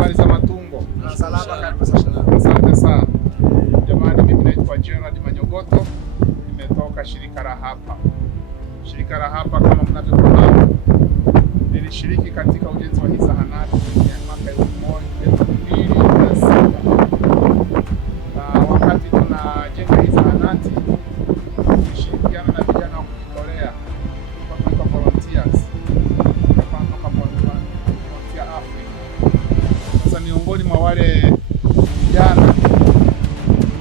habari za matumbo? Salama kabisa. Asante sana. Jamani, mimi naitwa Gerald Manyogoto, nimetoka shirika la hapa. Shirika la hapa kama mnavyofahamu, nilishiriki katika ujenzi wa hii zahanati mwaka 2006. Na wakati tunajenga hii zahanati tulishirikiana na vijana wa kujitolea kwa volunteers. Sasa miongoni mwa wale vijana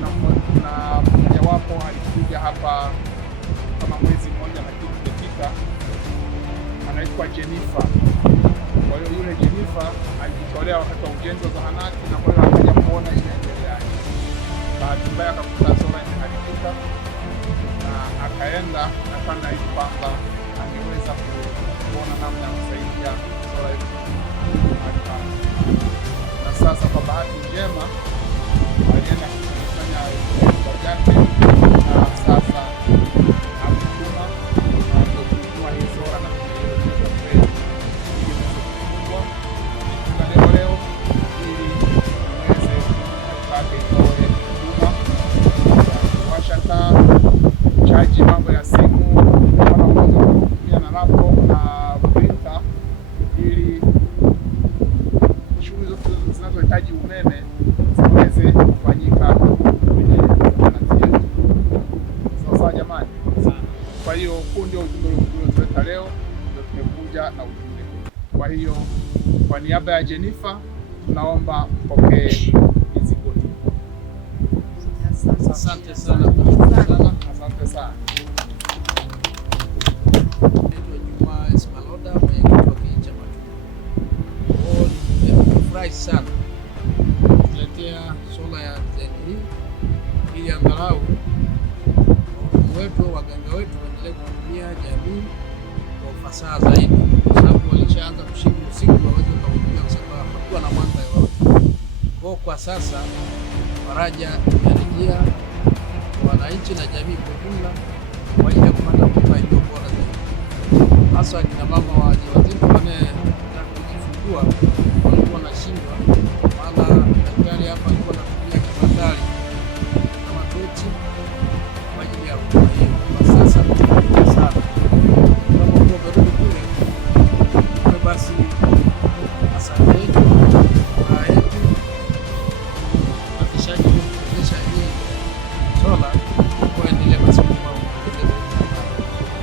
na mmojawapo alikuja hapa kama mwezi mmoja na kitu kimepita, anaitwa Jennifer. Kwa hiyo yule Jennifer alijitolea wakati wa ujenzi wa zahanati, na kwa hiyo akaja kuona inaendelea. Bahati mbaya akakuta sola imeharibika na akaenda akana ili kwamba angeweza kuona namna ya kusaidia sola hiyo. Na sasa kwa bahati njema alienda kufanya vitendo vyake, na sasa ametuma hii sola na kuielekeza kweli ili iweze kufungwa leo ili iweze kupata itoe huduma ya kuwasha taa, chaji mambo ya simu kama kutumia na laptop na printer, ili shughuli zote zinazohitaji umeme ziweze kufanyika kwenye zahanati yetu. Sawa jamani? Kwa hiyo huu ndio ujumbe uliotuleta leo, ndio tumekuja na ujumbe. Kwa hiyo kwa niaba ya Jennifer tunaomba mpokee mizigo hii. Asante sana. Asante sana. Naitwa Juma Esmaloda, mwenyekiti wa kijiji cha Matumbo. Nimefurahi sana kuletea sola ya design hii ili angalau wahudumu wetu, waganga wetu waendelee kuhudumia jamii kwa ufasaha zaidi, kwa sababu walishaanza kushika usiku waweze kuhudumia kwa sababu hakuwa na mwanga yoyote. Kwa sasa faraja imerejea wananchi na jamii kwa jumla kwa ajili ya kupata huduma iliyo bora zaidi, hasa akina mama wajawazito wanataka kujifungua walikuwa wanashindwa, maana daktari hapa alikuwa anatumia kibatari kama tochi kwa ajili ya huduma hiyo. Kwa sasa tunafurahi sana kama ndio umerudi kule kwa basi. Asante yetu na yetu afishaji kuwezesha hii sola kuendelea basi kwa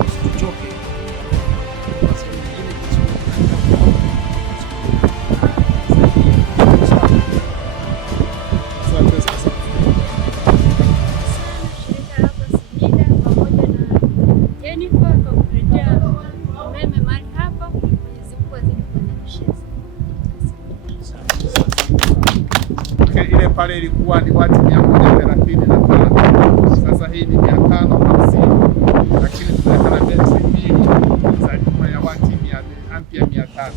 usichoke kwa sababu nyingine ile pale ilikuwa ni wati 135. Sasa hii ni 550, lakini tunaweka na betri mbili za jumla ya wati ampia 500.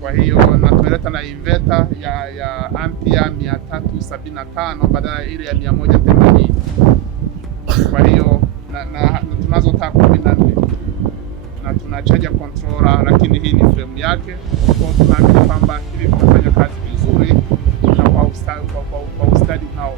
Kwa hiyo na tumeleta na inverter ya ampia 375 badala ile ya 180. Kwa hiyo na tunazo taa 14 na tuna charger controller, lakini hii ni frame yake. Kwa tunaamini kwamba hili tunafanya kazi vizuri na kwa ustadi unao